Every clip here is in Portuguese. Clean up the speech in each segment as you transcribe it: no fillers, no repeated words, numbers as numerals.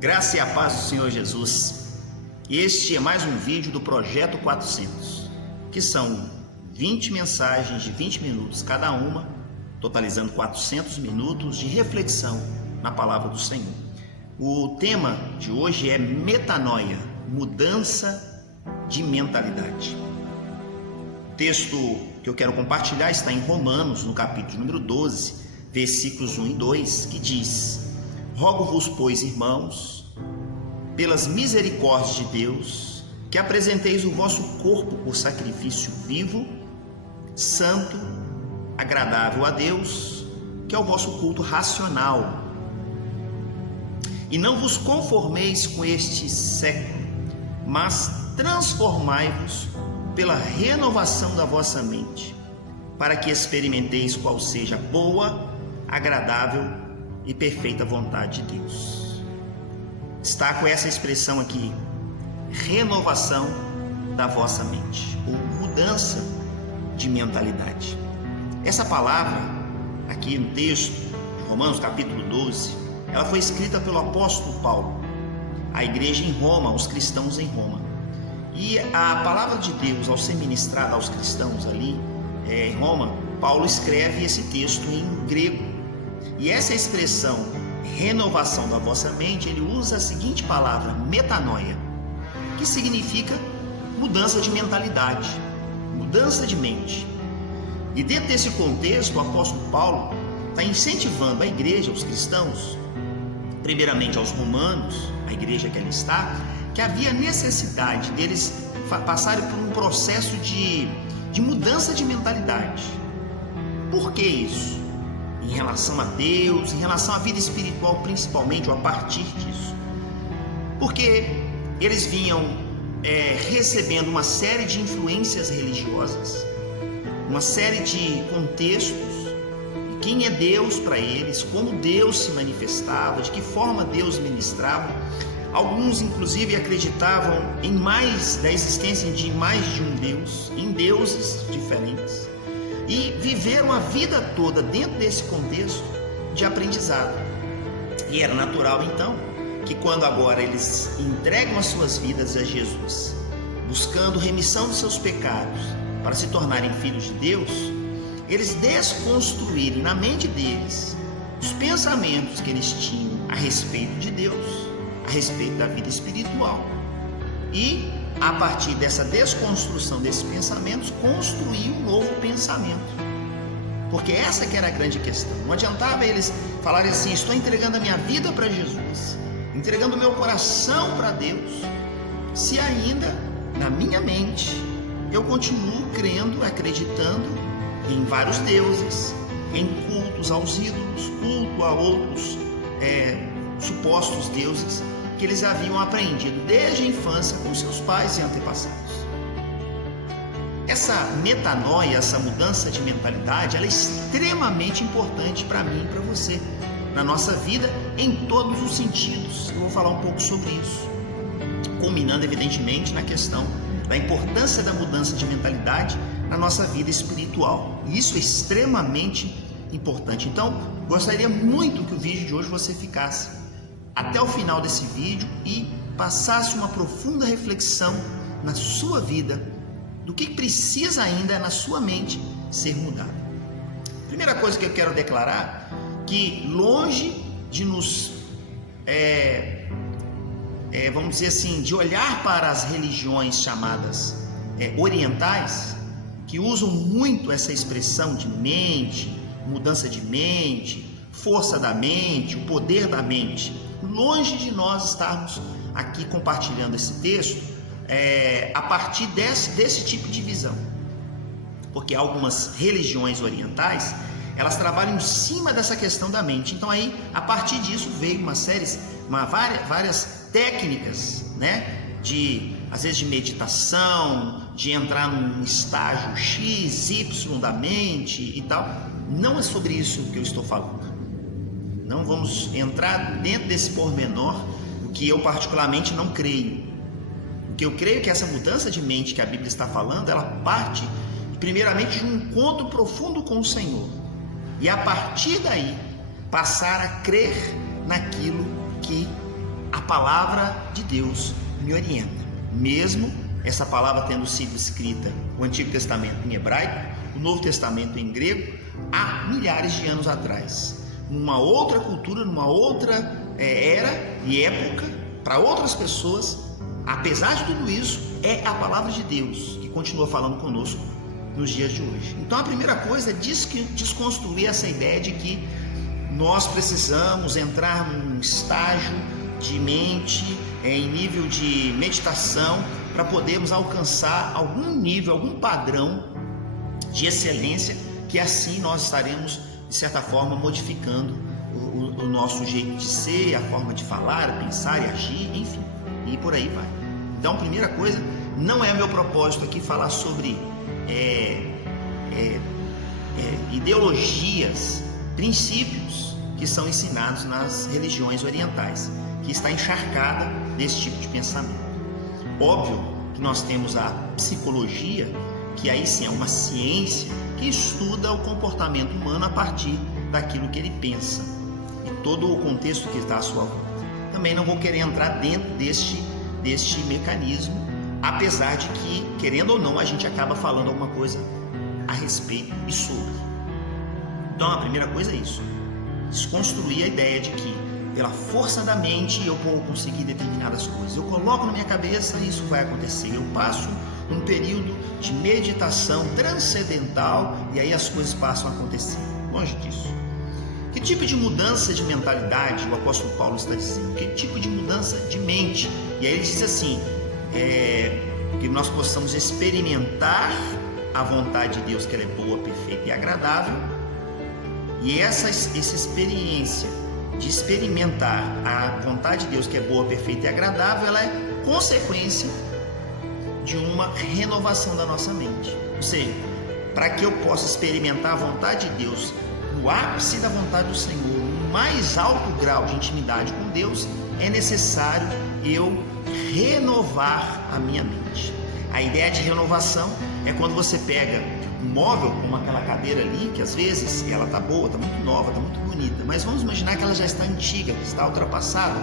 Graça e a paz do Senhor Jesus. Este é mais um vídeo do Projeto 400, que são 20 mensagens de 20 minutos cada uma, totalizando 400 minutos de reflexão na palavra do Senhor. O tema de hoje é metanoia, mudança de mentalidade. O texto que eu quero compartilhar está em Romanos, no capítulo número 12, versículos 1 e 2, que diz: Rogo-vos, pois, irmãos, pelas misericórdias de Deus, que apresenteis o vosso corpo por sacrifício vivo, santo, agradável a Deus, que é o vosso culto racional. E não vos conformeis com este século, mas transformai-vos pela renovação da vossa mente, para que experimenteis qual seja a boa, agradável e perfeita vontade de Deus. Destaco essa expressão aqui, renovação da vossa mente, ou mudança de mentalidade. Essa palavra, aqui no texto de Romanos capítulo 12, ela foi escrita pelo apóstolo Paulo, à igreja em Roma, aos cristãos em Roma. E a palavra de Deus, ao ser ministrada aos cristãos ali em Roma, Paulo escreve esse texto em grego. E essa expressão, renovação da vossa mente, ele usa a seguinte palavra, metanoia, que significa mudança de mentalidade, mudança de mente. E dentro desse contexto, o apóstolo Paulo está incentivando a igreja, os cristãos, primeiramente aos romanos, a igreja que ali está, que havia necessidade deles passarem por um processo de mudança de mentalidade. Por que isso? Em relação a Deus, em relação à vida espiritual principalmente, ou a partir disso. Porque eles vinham recebendo uma série de influências religiosas, uma série de contextos, de quem é Deus para eles, como Deus se manifestava, de que forma Deus ministrava. Alguns inclusive acreditavam em da existência de mais de um Deus, em deuses diferentes. E viveram a vida toda dentro desse contexto de aprendizado. E era natural então que quando agora eles entregam as suas vidas a Jesus, buscando remissão dos seus pecados para se tornarem filhos de Deus, eles desconstruírem na mente deles os pensamentos que eles tinham a respeito de Deus, a respeito da vida espiritual. E a partir dessa desconstrução desses pensamentos, construir um novo pensamento. Porque essa que era a grande questão. Não adiantava eles falarem assim, estou entregando a minha vida para Jesus, entregando o meu coração para Deus, se ainda na minha mente eu continuo crendo, acreditando em vários deuses, em cultos aos ídolos, culto a outros supostos deuses que eles haviam aprendido desde a infância com seus pais e antepassados. Essa metanoia, essa mudança de mentalidade, ela é extremamente importante para mim e para você, na nossa vida, em todos os sentidos. Eu vou falar um pouco sobre isso, culminando evidentemente na questão da importância da mudança de mentalidade na nossa vida espiritual. E isso é extremamente importante. Então, gostaria muito que o vídeo de hoje você ficasse até o final desse vídeo e passasse uma profunda reflexão na sua vida, do que precisa ainda na sua mente ser mudado. Primeira coisa que eu quero declarar, que longe de nos, vamos dizer assim, de olhar para as religiões chamadas orientais, que usam muito essa expressão de mente, mudança de mente, força da mente, o poder da mente, longe de nós estarmos aqui compartilhando esse texto a partir desse tipo de visão, porque algumas religiões orientais elas trabalham em cima dessa questão da mente. Então aí a partir disso veio várias técnicas, às vezes de meditação, de entrar num estágio X, Y da mente e tal. Não é sobre isso que eu estou falando. Não vamos entrar dentro desse pormenor, o que eu particularmente não creio. O que eu creio é que essa mudança de mente que a Bíblia está falando, ela parte primeiramente de um encontro profundo com o Senhor. E a partir daí, passar a crer naquilo que a palavra de Deus me orienta. Mesmo essa palavra tendo sido escrita, o Antigo Testamento em hebraico, o Novo Testamento em grego, há milhares de anos atrás. Numa outra cultura, numa outra era e época, para outras pessoas, apesar de tudo isso, é a palavra de Deus que continua falando conosco nos dias de hoje. Então a primeira coisa é desconstruir essa ideia de que nós precisamos entrar num estágio de mente, em nível de meditação, para podermos alcançar algum nível, algum padrão de excelência, que assim nós estaremos, de certa forma, modificando o nosso jeito de ser, a forma de falar, pensar e agir, enfim, e por aí vai. Então, primeira coisa, não é meu propósito aqui falar sobre ideologias, princípios que são ensinados nas religiões orientais, que está encharcada desse tipo de pensamento. Óbvio que nós temos a psicologia, que aí sim é uma ciência que estuda o comportamento humano a partir daquilo que ele pensa e todo o contexto que está à sua volta. Também não vou querer entrar dentro deste mecanismo, apesar de que, querendo ou não, a gente acaba falando alguma coisa a respeito e sobre. Então a primeira coisa é isso, desconstruir a ideia de que pela força da mente eu vou conseguir determinadas coisas. Eu coloco na minha cabeça e isso vai acontecer. Eu passo um período de meditação transcendental e aí as coisas passam a acontecer. Longe disso. Que tipo de mudança de mentalidade o apóstolo Paulo está dizendo? Que tipo de mudança de mente? E aí ele diz assim, que nós possamos experimentar a vontade de Deus, que ela é boa, perfeita e agradável. E essa experiência de experimentar a vontade de Deus, que é boa, perfeita e agradável, ela é consequência de uma renovação da nossa mente. Ou seja, para que eu possa experimentar a vontade de Deus, no ápice da vontade do Senhor, no mais alto grau de intimidade com Deus, é necessário eu renovar a minha mente. A ideia de renovação é quando você pega um móvel, como aquela cadeira ali, que às vezes ela está boa, está muito nova, está muito bonita, mas vamos imaginar que ela já está antiga, está ultrapassada,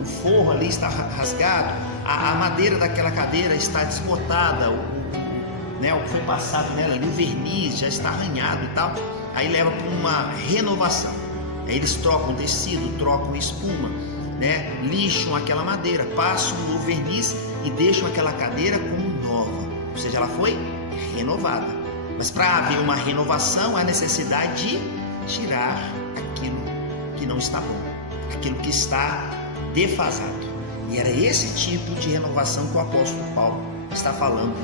o forro ali está rasgado, a madeira daquela cadeira está desbotada, o que foi passado nela ali, o verniz já está arranhado e tal, aí leva para uma renovação. Aí eles trocam tecido, trocam espuma, lixam aquela madeira, passam o verniz e deixam aquela cadeira como nova, ou seja, ela foi renovada. Mas para haver uma renovação, há necessidade de tirar aquilo que não está bom, aquilo que está defasado. E era esse tipo de renovação que o apóstolo Paulo está falando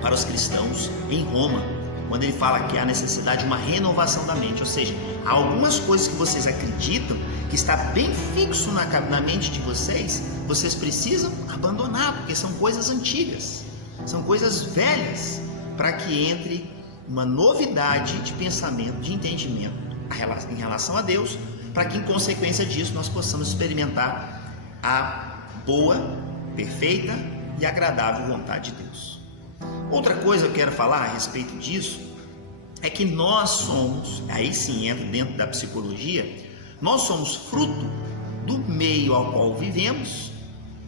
para os cristãos em Roma, quando ele fala que há necessidade de uma renovação da mente. Ou seja, há algumas coisas que vocês acreditam que está bem fixo na mente de vocês, vocês precisam abandonar, porque são coisas antigas, são coisas velhas, para que entre uma novidade de pensamento, de entendimento em relação a Deus, para que em consequência disso nós possamos experimentar a boa, perfeita e agradável vontade de Deus. Outra coisa que eu quero falar a respeito disso é que nós somos, aí sim entra dentro da psicologia, nós somos fruto do meio ao qual vivemos,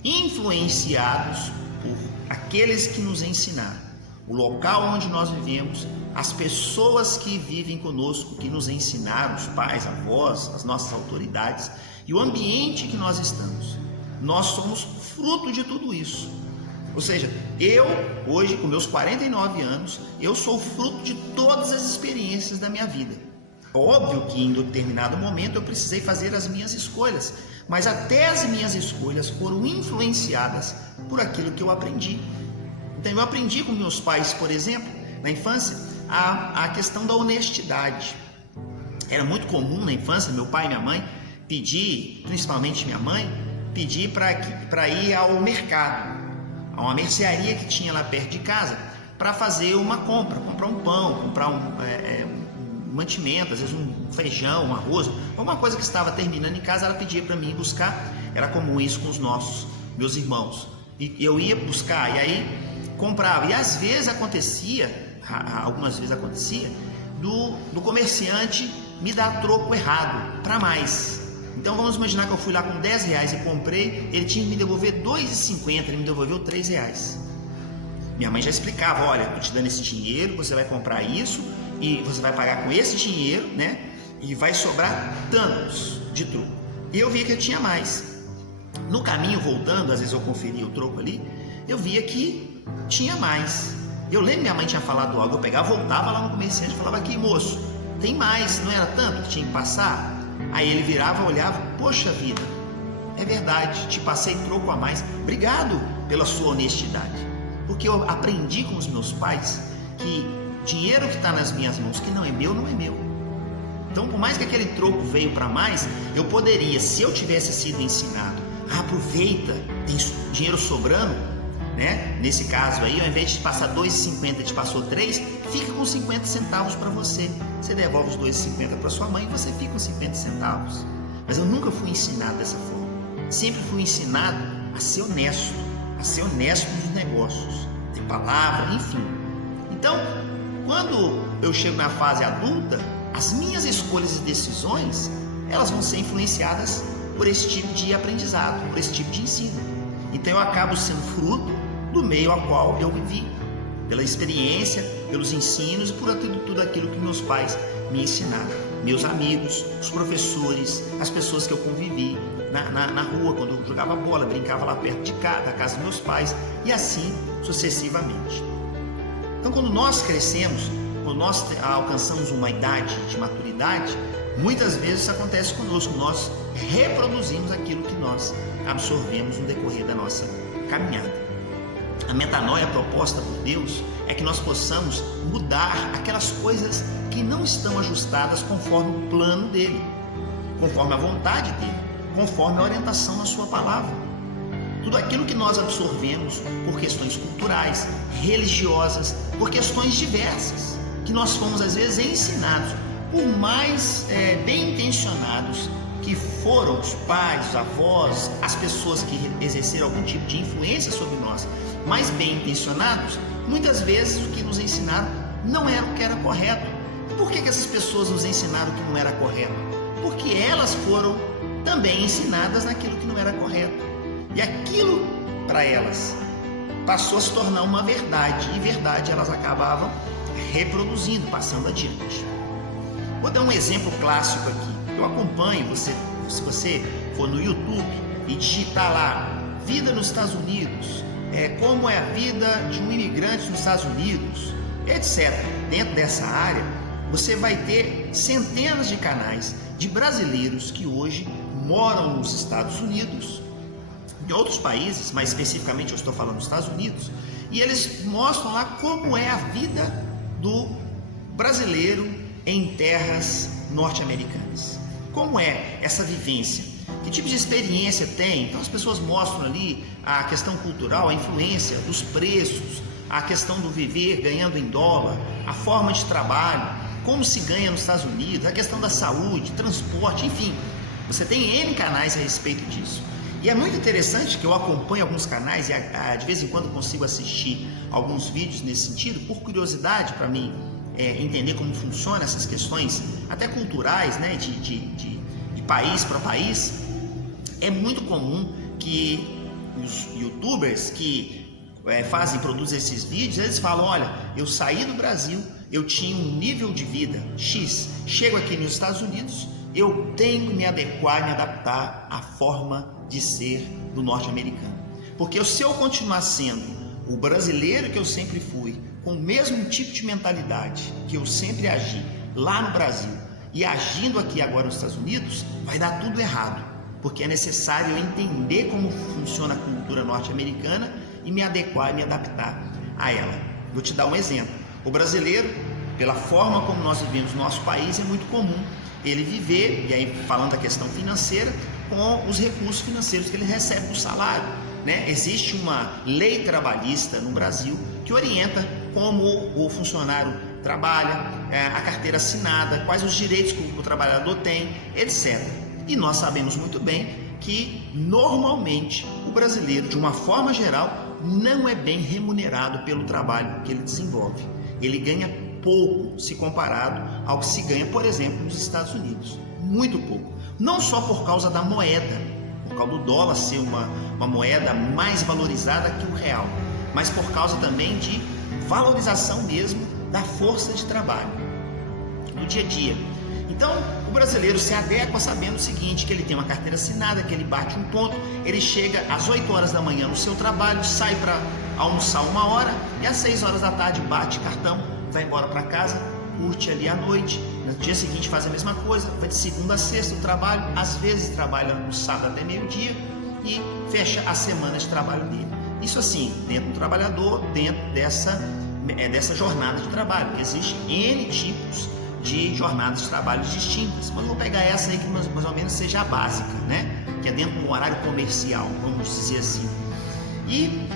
influenciados por aqueles que nos ensinaram. O local onde nós vivemos, as pessoas que vivem conosco, que nos ensinaram, os pais, avós, as nossas autoridades e o ambiente que nós estamos. Nós somos fruto de tudo isso. Ou seja, eu hoje com meus 49 anos, eu sou fruto de todas as experiências da minha vida. Óbvio que em determinado momento eu precisei fazer as minhas escolhas, mas até as minhas escolhas foram influenciadas por aquilo que eu aprendi. Então eu aprendi com meus pais, por exemplo, na infância, a questão da honestidade. Era muito comum na infância, meu pai e minha mãe pedir, principalmente minha mãe, pedir para ir ao mercado, a uma mercearia que tinha lá perto de casa, para fazer uma compra, comprar um pão, comprar um mantimento, às vezes um feijão, um arroz, alguma coisa que estava terminando em casa, ela pedia para mim ir buscar. Era comum isso com os meus irmãos. E eu ia buscar, e aí comprava. E às vezes algumas vezes acontecia, do comerciante me dar troco errado, para mais. Então vamos imaginar que eu fui lá com 10 reais e comprei, ele tinha que me devolver R$2,50, ele me devolveu R$3. Minha mãe já explicava, olha, estou te dando esse dinheiro, você vai comprar isso e você vai pagar com esse dinheiro, né? E vai sobrar tantos de troco. E eu via que eu tinha mais. No caminho voltando, às vezes eu conferia o troco ali, eu via que tinha mais. Eu lembro que minha mãe tinha falado algo, eu pegava, voltava lá no comerciante e falava, aqui moço, tem mais, não era tanto que tinha que passar? Aí ele virava, olhava, poxa vida, é verdade, te passei troco a mais, obrigado pela sua honestidade, porque eu aprendi com os meus pais que dinheiro que está nas minhas mãos, que não é meu, não é meu. Então, por mais que aquele troco veio para mais, eu poderia, se eu tivesse sido ensinado, aproveita, tem dinheiro sobrando, né? Nesse caso aí, ao invés de passar R$2,50, te passou 3, fica com 50 centavos para você. Você devolve os R$2,50 para sua mãe e você fica com 50 centavos. Mas eu nunca fui ensinado dessa forma. Sempre fui ensinado a ser honesto nos negócios, ter palavra, enfim. Então, quando eu chego na fase adulta, as minhas escolhas e decisões, elas vão ser influenciadas por esse tipo de aprendizado, por esse tipo de ensino. Então eu acabo sendo fruto do meio ao qual eu vivi, pela experiência, pelos ensinos e por tudo aquilo que meus pais me ensinaram. Meus amigos, os professores, as pessoas que eu convivi na rua, quando eu jogava bola, brincava lá perto da casa dos meus pais e assim sucessivamente. Então quando nós crescemos, quando nós alcançamos uma idade de maturidade, muitas vezes isso acontece conosco, nós reproduzimos aquilo que nós absorvemos no decorrer da nossa caminhada. A metanoia proposta por Deus é que nós possamos mudar aquelas coisas que não estão ajustadas conforme o plano dele, conforme a vontade dele, conforme a orientação na sua palavra. Tudo aquilo que nós absorvemos por questões culturais, religiosas, por questões diversas, que nós fomos às vezes ensinados, por mais bem intencionados que foram os pais, os avós, as pessoas que exerceram algum tipo de influência sobre nós, mais bem intencionados, muitas vezes o que nos ensinaram não era o que era correto. E por que essas pessoas nos ensinaram o que não era correto? Porque elas foram também ensinadas naquilo que não era correto. E aquilo para elas passou a se tornar uma verdade, e verdade elas acabavam reproduzindo, passando adiante. Vou dar um exemplo clássico aqui. Eu acompanho, se você for no YouTube e digitar lá, vida nos Estados Unidos, como é a vida de um imigrante nos Estados Unidos, etc. Dentro dessa área, você vai ter centenas de canais de brasileiros que hoje moram nos Estados Unidos, em outros países, mas especificamente eu estou falando dos Estados Unidos, e eles mostram lá como é a vida do brasileiro em terras norte-americanas. Como é essa vivência? Que tipo de experiência tem? Então as pessoas mostram ali a questão cultural, a influência dos preços, a questão do viver ganhando em dólar, a forma de trabalho, como se ganha nos Estados Unidos, a questão da saúde, transporte, enfim. Você tem N canais a respeito disso. E é muito interessante que eu acompanho alguns canais e de vez em quando consigo assistir alguns vídeos nesse sentido, por curiosidade para mim entender como funcionam essas questões, até culturais, né, de país para país. É muito comum que os youtubers que produzem esses vídeos, eles falam, olha, eu saí do Brasil, eu tinha um nível de vida X, chego aqui nos Estados Unidos, eu tenho que me adequar, me adaptar à forma de ser do norte-americano. Porque se eu continuar sendo o brasileiro que eu sempre fui, com o mesmo tipo de mentalidade que eu sempre agi lá no Brasil e agindo aqui agora nos Estados Unidos, vai dar tudo errado. Porque é necessário eu entender como funciona a cultura norte-americana e me adequar e me adaptar a ela. Vou te dar um exemplo. O brasileiro, pela forma como nós vivemos no nosso país, é muito comum ele viver, e aí falando da questão financeira, com os recursos financeiros que ele recebe do salário, né? Existe uma lei trabalhista no Brasil que orienta como o funcionário trabalha, a carteira assinada, quais os direitos que o trabalhador tem, etc. E nós sabemos muito bem que normalmente o brasileiro, de uma forma geral, não é bem remunerado pelo trabalho que ele desenvolve. Ele ganha pouco se comparado ao que se ganha, por exemplo, nos Estados Unidos. Muito pouco. não só por causa da moeda, por causa do dólar ser uma moeda mais valorizada que o real, mas por causa também de valorização mesmo da força de trabalho no dia a dia. Então, o brasileiro se adequa sabendo o seguinte, que ele tem uma carteira assinada, que ele bate um ponto, ele chega às 8 horas da manhã no seu trabalho, sai para almoçar 1 hora e às 6 horas da tarde bate cartão, vai embora para casa, curte ali à noite, no dia seguinte faz a mesma coisa, vai de segunda a sexta o trabalho, às vezes trabalha no sábado até meio-dia e fecha a semana de trabalho dele. Isso assim, dentro do trabalhador, dentro dessa jornada de trabalho, que existe N tipos de jornadas de trabalho distintas, mas eu vou pegar essa aí que mais ou menos seja a básica, né? Que é dentro de um horário comercial, vamos dizer assim. E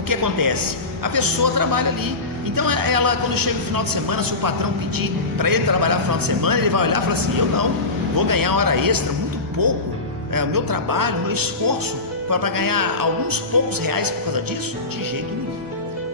o que acontece? A pessoa trabalha ali, então ela, quando chega no final de semana, se o patrão pedir para ele trabalhar no final de semana, ele vai olhar e falar assim, eu não, vou ganhar hora extra, muito pouco, o meu trabalho, o meu esforço para ganhar alguns poucos reais por causa disso? De jeito nenhum.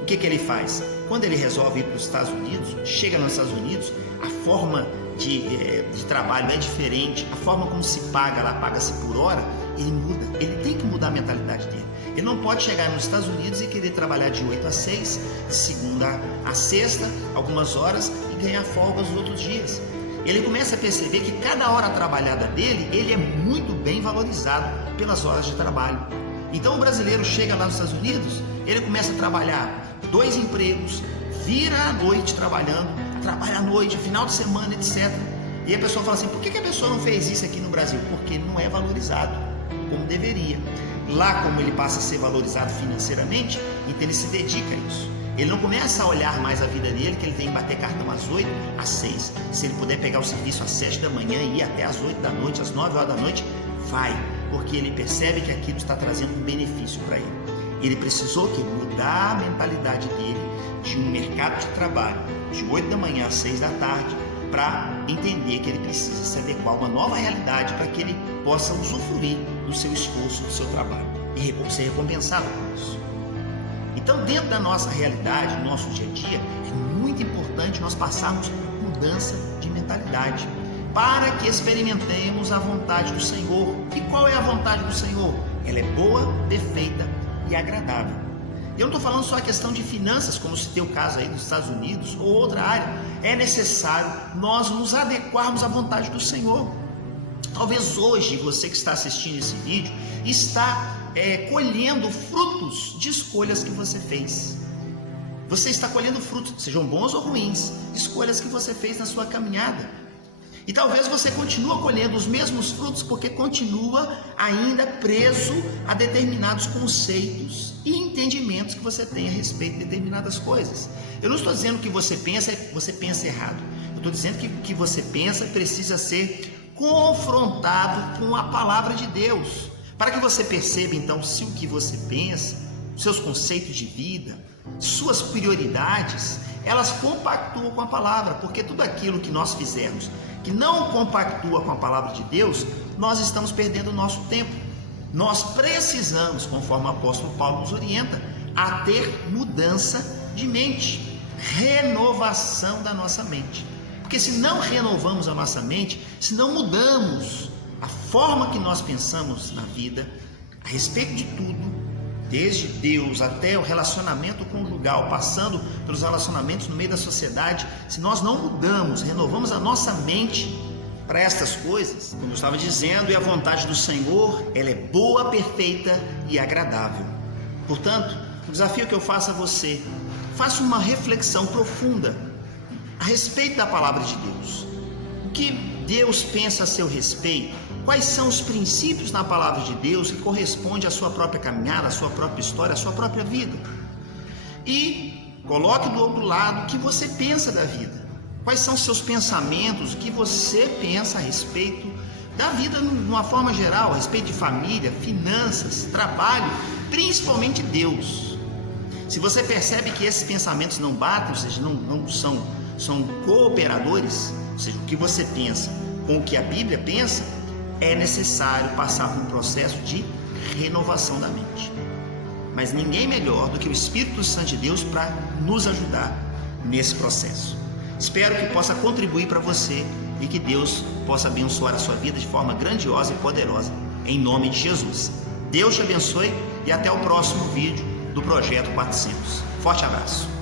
O que ele faz? Quando ele resolve ir para os Estados Unidos, chega nos Estados Unidos, a forma de trabalho é diferente, a forma como se paga lá, paga-se por hora, ele muda, ele tem que mudar a mentalidade dele. Ele não pode chegar nos Estados Unidos e querer trabalhar de 8 a 6, de segunda a sexta, algumas horas, e ganhar folga os outros dias. Ele começa a perceber que cada hora trabalhada dele, ele é muito bem valorizado pelas horas de trabalho. Então o brasileiro chega lá nos Estados Unidos, ele começa a trabalhar 2 empregos, vira à noite trabalhando, trabalha à noite, final de semana, etc. E a pessoa fala assim, por que a pessoa não fez isso aqui no Brasil? Porque ele não é valorizado como deveria. Lá, como ele passa a ser valorizado financeiramente, então ele se dedica a isso. Ele não começa a olhar mais a vida dele, que ele tem que bater cartão às 8, às 6. Se ele puder pegar o serviço às 7 da manhã e ir até às 8 da noite, às 9 horas da noite, vai, porque ele percebe que aquilo está trazendo um benefício para ele. Ele precisou mudar a mentalidade dele de um mercado de trabalho de 8 da manhã às 6 da tarde para entender que ele precisa se adequar a uma nova realidade para que ele possa usufruir do seu esforço, do seu trabalho e ser recompensado por isso. Então, dentro da nossa realidade, no nosso dia a dia, é muito importante nós passarmos mudança de mentalidade para que experimentemos a vontade do Senhor. E qual é a vontade do Senhor? Ela é boa, perfeita e agradável. Eu não estou falando só a questão de finanças, como se tem o caso aí dos Estados Unidos ou outra área. É necessário nós nos adequarmos à vontade do Senhor. Talvez hoje você que está assistindo esse vídeo está colhendo frutos de escolhas que você fez. Você está colhendo frutos, sejam bons ou ruins, escolhas que você fez na sua caminhada. E talvez você continue colhendo os mesmos frutos porque continua ainda preso a determinados conceitos e entendimentos que você tem a respeito de determinadas coisas. Eu não estou dizendo que você pensa errado. Eu estou dizendo que o que você pensa precisa ser confrontado com a palavra de Deus, para que você perceba então se o que você pensa, seus conceitos de vida, suas prioridades, elas compactuam com a palavra, porque tudo aquilo que nós fizermos que não compactua com a palavra de Deus, nós estamos perdendo o nosso tempo. Nós precisamos, conforme o apóstolo Paulo nos orienta, a ter mudança de mente, renovação da nossa mente. Porque se não renovamos a nossa mente, se não mudamos a forma que nós pensamos na vida, a respeito de tudo, desde Deus até o relacionamento conjugal, passando pelos relacionamentos no meio da sociedade, se nós não mudamos, renovamos a nossa mente para estas coisas, como eu estava dizendo, e a vontade do Senhor, ela é boa, perfeita e agradável. Portanto, o desafio que eu faço a você, faça uma reflexão profunda a respeito da palavra de Deus. O que Deus pensa a seu respeito? Quais são os princípios na palavra de Deus que correspondem à sua própria caminhada, à sua própria história, à sua própria vida? E coloque do outro lado o que você pensa da vida. Quais são os seus pensamentos, o que você pensa a respeito da vida de uma forma geral, a respeito de família, finanças, trabalho, principalmente Deus. Se você percebe que esses pensamentos não batem, ou seja, não são cooperadores, ou seja, o que você pensa com o que a Bíblia pensa, é necessário passar por um processo de renovação da mente. Mas ninguém melhor do que o Espírito Santo de Deus para nos ajudar nesse processo. Espero que possa contribuir para você e que Deus possa abençoar a sua vida de forma grandiosa e poderosa, em nome de Jesus. Deus te abençoe e até o próximo vídeo do Projeto 400. Forte abraço.